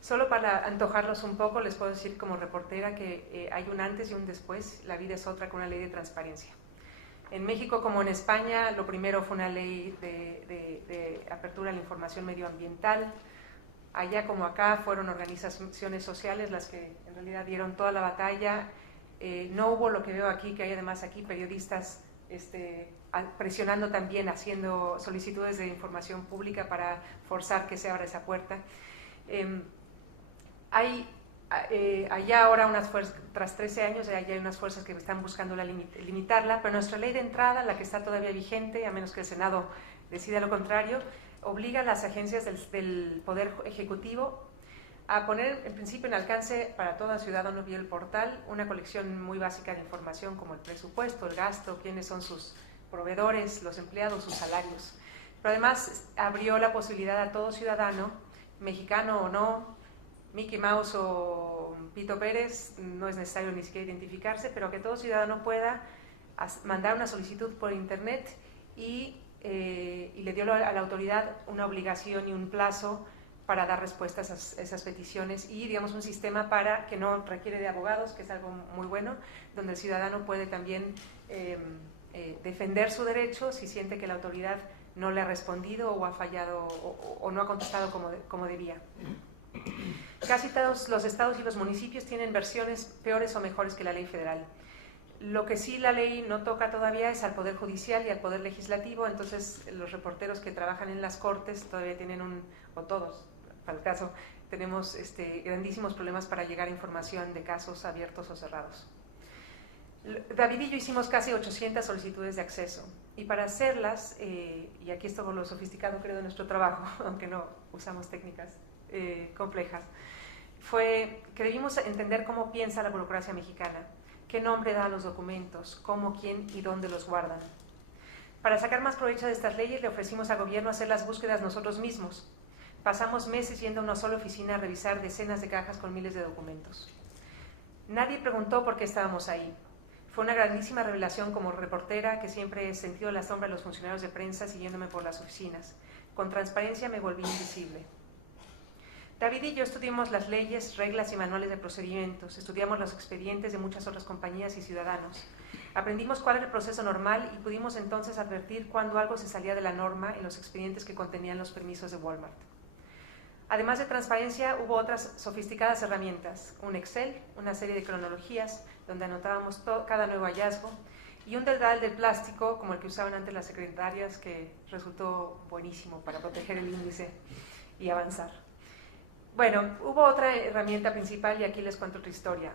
Solo para antojarlos un poco, les puedo decir como reportera que hay un antes y un después. La vida es otra con una ley de transparencia. En México, como en España, lo primero fue una ley de apertura a la información medioambiental. Allá como acá fueron organizaciones sociales las que en realidad dieron toda la batalla. No hubo lo que veo aquí, que hay además aquí periodistas presionando también, haciendo solicitudes de información pública para forzar que se abra esa puerta. Allá ahora unas fuerzas, tras 13 años, allá hay unas fuerzas que están buscando limitarla, pero nuestra ley de entrada, la que está todavía vigente, a menos que el Senado decida lo contrario, obliga a las agencias del Poder Ejecutivo a poner en principio en alcance para todo ciudadano vía el portal una colección muy básica de información como el presupuesto, el gasto, quiénes son sus proveedores, los empleados, sus salarios. pero además abrió la posibilidad a todo ciudadano, mexicano o no, Mickey Mouse o Pito Pérez, no es necesario ni siquiera identificarse, pero que todo ciudadano pueda mandar una solicitud por internet y le dio a la autoridad una obligación y un plazo para dar respuesta a esas peticiones y, digamos, un sistema para que no requiere de abogados, que es algo muy bueno, donde el ciudadano puede también defender su derecho si siente que la autoridad no le ha respondido o ha fallado o no ha contestado como debía. Casi todos los estados y los municipios tienen versiones peores o mejores que la ley federal. Lo que sí la ley no toca todavía es al Poder Judicial y al Poder Legislativo, entonces los reporteros que trabajan en las Cortes todavía tienen o todos, para el caso, tenemos grandísimos problemas para llegar a información de casos abiertos o cerrados. David y yo hicimos casi 800 solicitudes de acceso y para hacerlas, y aquí es todo lo sofisticado creo de nuestro trabajo, aunque no usamos técnicas complejas, fue que debimos entender cómo piensa la burocracia mexicana, qué nombre da a los documentos, cómo, quién y dónde los guardan. Para sacar más provecho de estas leyes le ofrecimos al gobierno hacer las búsquedas nosotros mismos. Pasamos meses yendo a una sola oficina a revisar decenas de cajas con miles de documentos. Nadie preguntó por qué estábamos ahí. Fue una grandísima revelación como reportera que siempre he sentido la sombra de los funcionarios de prensa siguiéndome por las oficinas. Con transparencia me volví invisible. David y yo estudiamos las leyes, reglas y manuales de procedimientos, estudiamos los expedientes de muchas otras compañías y ciudadanos. Aprendimos cuál era el proceso normal y pudimos entonces advertir cuando algo se salía de la norma en los expedientes que contenían los permisos de Walmart. Además de transparencia, hubo otras sofisticadas herramientas, un Excel, una serie de cronologías donde anotábamos cada nuevo hallazgo y un dedal de plástico como el que usaban antes las secretarias que resultó buenísimo para proteger el índice y avanzar. Bueno, hubo otra herramienta principal y aquí les cuento otra historia.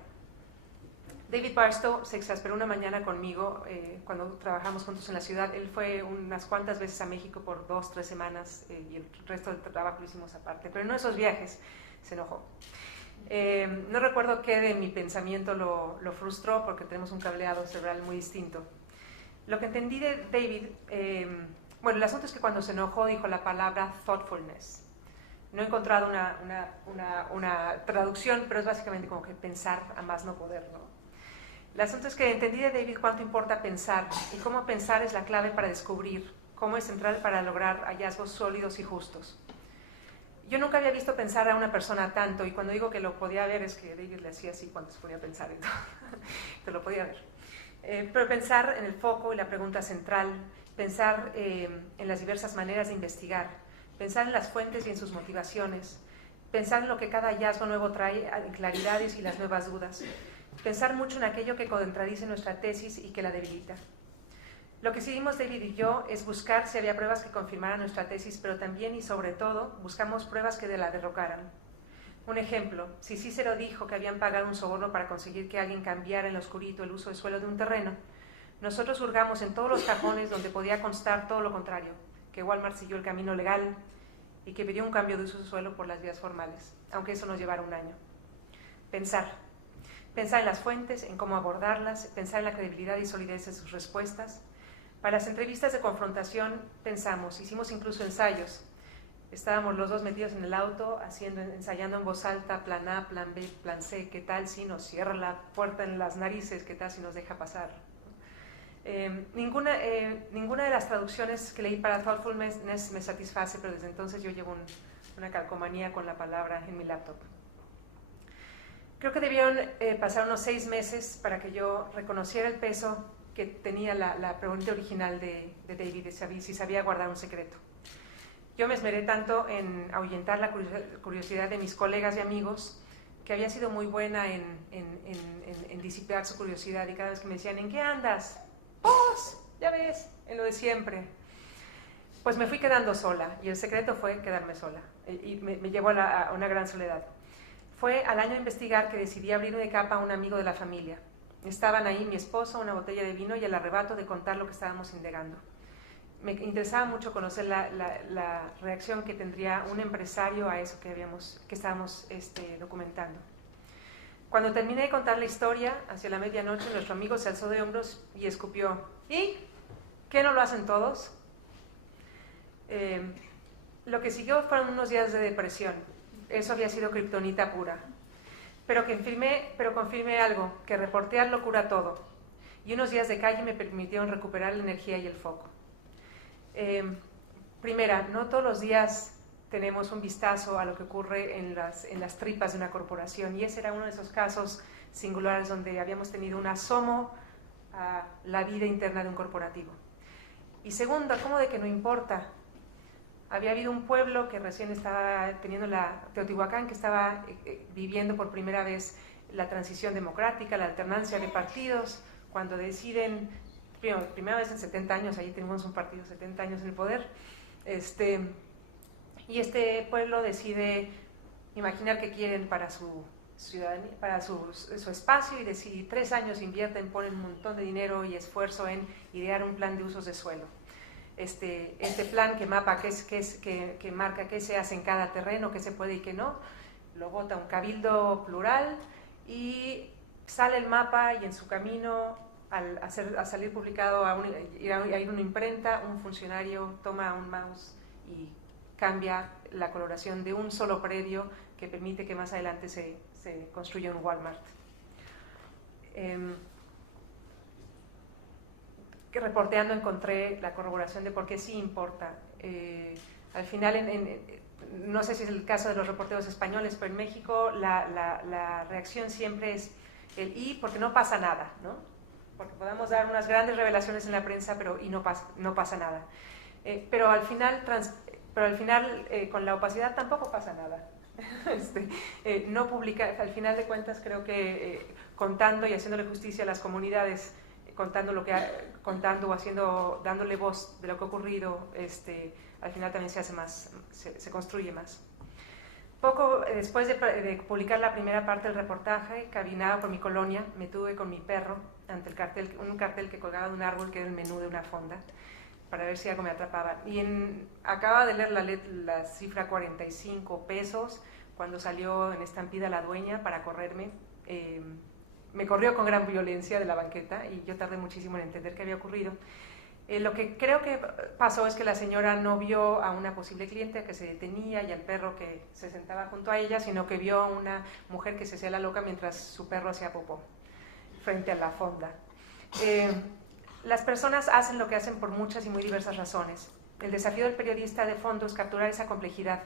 David Barstow se exasperó una mañana conmigo cuando trabajamos juntos en la ciudad. Él fue unas cuantas veces a México por 2 o 3 semanas y el resto del trabajo lo hicimos aparte. Pero en uno de esos viajes se enojó. No recuerdo qué de mi pensamiento lo frustró porque tenemos un cableado cerebral muy distinto. Lo que entendí de David, bueno, el asunto es que cuando se enojó dijo la palabra thoughtfulness. No he encontrado una traducción, pero es básicamente como que pensar a más no poder, ¿no? El asunto es que entendí de David cuánto importa pensar y cómo pensar es la clave para descubrir, cómo es central para lograr hallazgos sólidos y justos. Yo nunca había visto pensar a una persona tanto y cuando digo que lo podía ver es que David le hacía así cuando se ponía a pensar y todo. Pero lo podía ver. Pero pensar en el foco y la pregunta central, pensar en las diversas maneras de investigar, pensar en las fuentes y en sus motivaciones, pensar en lo que cada hallazgo nuevo trae, claridades y las nuevas dudas, pensar mucho en aquello que contradice nuestra tesis y que la debilita. Lo que hicimos David y yo es buscar si había pruebas que confirmaran nuestra tesis, pero también y sobre todo buscamos pruebas que la derrocaran. Un ejemplo, si Cícero dijo que habían pagado un soborno para conseguir que alguien cambiara en lo oscurito el uso de suelo de un terreno, nosotros hurgamos en todos los cajones donde podía constar todo lo contrario, que Walmart siguió el camino legal y que pidió un cambio de uso de suelo por las vías formales, aunque eso nos llevara un año. Pensar en las fuentes, en cómo abordarlas, pensar en la credibilidad y solidez de sus respuestas. Para las entrevistas de confrontación hicimos incluso ensayos. Estábamos los dos metidos en el auto, ensayando en voz alta, plan A, plan B, plan C, ¿qué tal si nos cierra la puerta en las narices? ¿Qué tal si nos deja pasar? Ninguna de las traducciones que leí para Thoughtfulness me satisface, pero desde entonces yo llevo una calcomanía con la palabra en mi laptop. Creo que debieron pasar unos 6 meses para que yo reconociera el peso que tenía la pregunta original de David, si sabía guardar un secreto. Yo me esmeré tanto en ahuyentar la curiosidad de mis colegas y amigos, que había sido muy buena en disipar su curiosidad, y cada vez que me decían, ¿en qué andas? ¡Pues! Ya ves, en lo de siempre. Pues me fui quedando sola, y el secreto fue quedarme sola, y me llevó a una gran soledad. Fue al año de investigar que decidí abrirme de capa a un amigo de la familia. Estaban ahí mi esposo, una botella de vino y el arrebato de contar lo que estábamos indagando. Me interesaba mucho conocer la reacción que tendría un empresario a eso que estábamos documentando. Cuando terminé de contar la historia, hacia la medianoche, nuestro amigo se alzó de hombros y escupió. ¿Y? ¿Qué no lo hacen todos? Lo que siguió fueron unos días de depresión. Eso había sido kriptonita pura. Pero confirmé algo, que reportear lo cura todo. Y unos días de calle me permitieron recuperar la energía y el foco. Primera, no todos los días tenemos un vistazo a lo que ocurre en las tripas de una corporación, y ese era uno de esos casos singulares donde habíamos tenido un asomo a la vida interna de un corporativo. Y segunda, ¿cómo de que no importa? Había habido un pueblo que recién estaba teniendo Teotihuacán, que estaba viviendo por primera vez la transición democrática, la alternancia de partidos, cuando deciden, primera vez en 70 años, ahí tenemos un partido 70 años en el poder, y este pueblo decide imaginar qué quieren para su ciudadanía, para su espacio, y si 3 años invierten, ponen un montón de dinero y esfuerzo en idear un plan de usos de suelo. Este plan que marca qué se hace en cada terreno, qué se puede y qué no, lo vota un cabildo plural y sale el mapa, y en su camino a salir publicado, a ir a una imprenta, un funcionario toma un mouse y cambia la coloración de un solo predio que permite que más adelante se construya un Walmart. Reporteando encontré la corroboración de por qué sí importa. Al final, no sé si es el caso de los reporteros españoles, pero en México la reacción siempre es el porque no pasa nada, ¿no? Porque podemos dar unas grandes revelaciones en la prensa, pero no pasa nada. Pero al final con la opacidad tampoco pasa nada. No publica, al final de cuentas creo que contando y haciéndole justicia a las comunidades, contando o dándole voz de lo que ha ocurrido, al final también se hace más, se construye más. Poco después de publicar la primera parte del reportaje, caminaba por mi colonia, me tuve con mi perro ante un cartel que colgaba de un árbol que era el menú de una fonda, para ver si algo me atrapaba. Y acaba de leer la cifra 45 pesos cuando salió en estampida la dueña para correrme. Me corrió con gran violencia de la banqueta y yo tardé muchísimo en entender qué había ocurrido. Lo que creo que pasó es que la señora no vio a una posible cliente que se detenía y al perro que se sentaba junto a ella, sino que vio a una mujer que se hacía la loca mientras su perro hacía popó frente a la fonda. Las personas hacen lo que hacen por muchas y muy diversas razones. El desafío del periodista de fondo es capturar esa complejidad,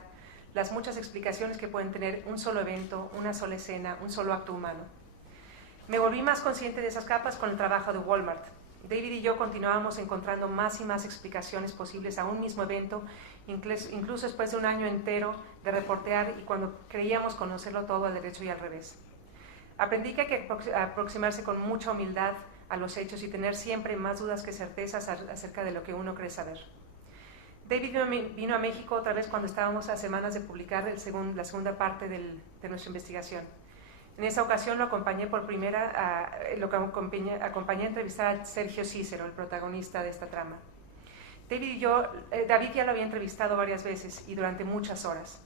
las muchas explicaciones que pueden tener un solo evento, una sola escena, un solo acto humano. Me volví más consciente de esas capas con el trabajo de Walmart. David y yo continuábamos encontrando más y más explicaciones posibles a un mismo evento, incluso después de un año entero de reportear y cuando creíamos conocerlo todo al derecho y al revés. Aprendí que hay que aproximarse con mucha humildad a los hechos y tener siempre más dudas que certezas acerca de lo que uno cree saber. David vino a México otra vez cuando estábamos a semanas de publicar la segunda parte de nuestra investigación. En esa ocasión lo acompañé acompañé a entrevistar a Sergio Cícero, el protagonista de esta trama. David ya lo había entrevistado varias veces y durante muchas horas.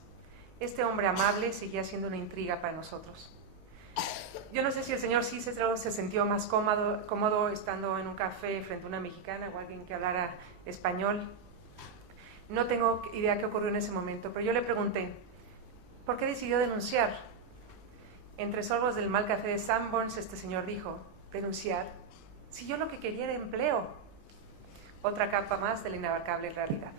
Este hombre amable seguía siendo una intriga para nosotros. Yo no sé si el señor Cícero se sintió más cómodo estando en un café frente a una mexicana o alguien que hablara español. No tengo idea qué ocurrió en ese momento, pero yo le pregunté, ¿por qué decidió denunciar? Entre sorbos del mal café de Sanborns, este señor dijo, ¿denunciar? Si yo lo que quería era empleo. Otra capa más de la inabarcable realidad.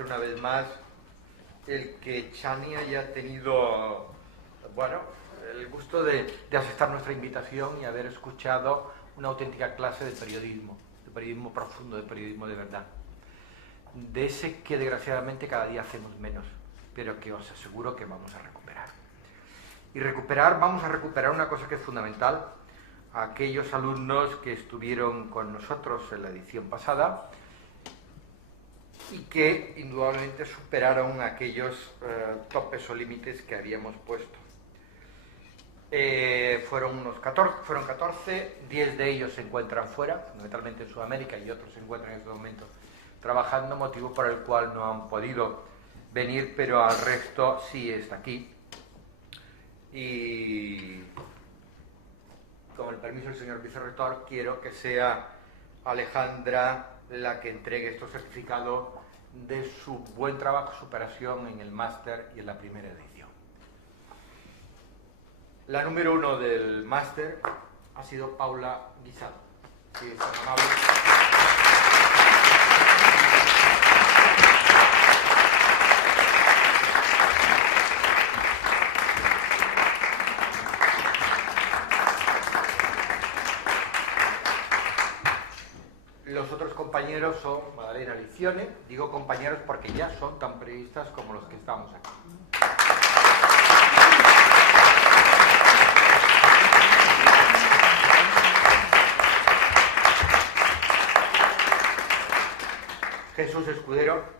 Una vez más el que Chani haya tenido el gusto de aceptar nuestra invitación y haber escuchado una auténtica clase de periodismo profundo, de periodismo de verdad, de ese que desgraciadamente cada día hacemos menos, pero que os aseguro que vamos a recuperar. Y vamos a recuperar una cosa que es fundamental. A aquellos alumnos que estuvieron con nosotros en la edición pasada, y que indudablemente superaron aquellos topes o límites que habíamos puesto. Fueron 14, 10 de ellos se encuentran fuera, fundamentalmente en Sudamérica, y otros se encuentran en este momento trabajando, motivo por el cual no han podido venir, pero al resto sí está aquí. Y con el permiso del señor vicerrector, quiero que sea Alejandra la que entregue estos certificados de su buen trabajo, superación en el máster y en la primera edición. La número 1 del máster ha sido Paula Guisado. Si es tan amable. Los otros compañeros son Madalena Licione. Digo compañeros porque ya son tan periodistas como los que estamos aquí. Jesús Escudero.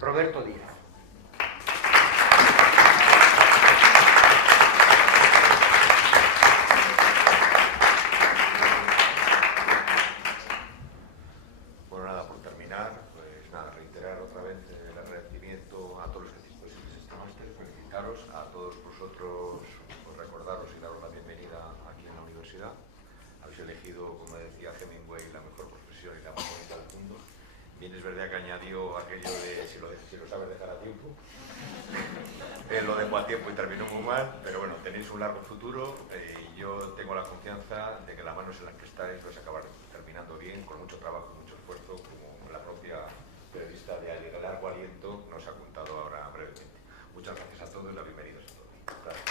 Roberto Díaz. Bueno, nada, por terminar, pues nada, reiterar otra vez el agradecimiento a todos los que estéis presentes en este máster, felicitaros a todos vosotros, pues recordaros y daros la bienvenida aquí en la universidad. Habéis elegido, como decía Hemingway, la mejor profesión y la más bonita del mundo. Bien, es verdad que añadió aquello de si lo sabes dejar a tiempo. Él lo dejó a tiempo y terminó muy mal, pero bueno, tenéis un largo futuro y yo tengo la confianza de que las manos en las que estáis vais a acabar terminando bien, con mucho trabajo y mucho esfuerzo, como la propia periodista de largo aliento nos ha contado ahora brevemente. Muchas gracias a todos y la bienvenida a todos. Gracias.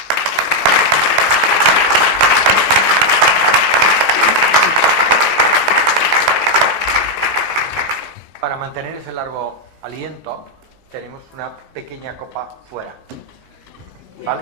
Para mantener ese largo aliento, tenemos una pequeña copa fuera. ¿Vale?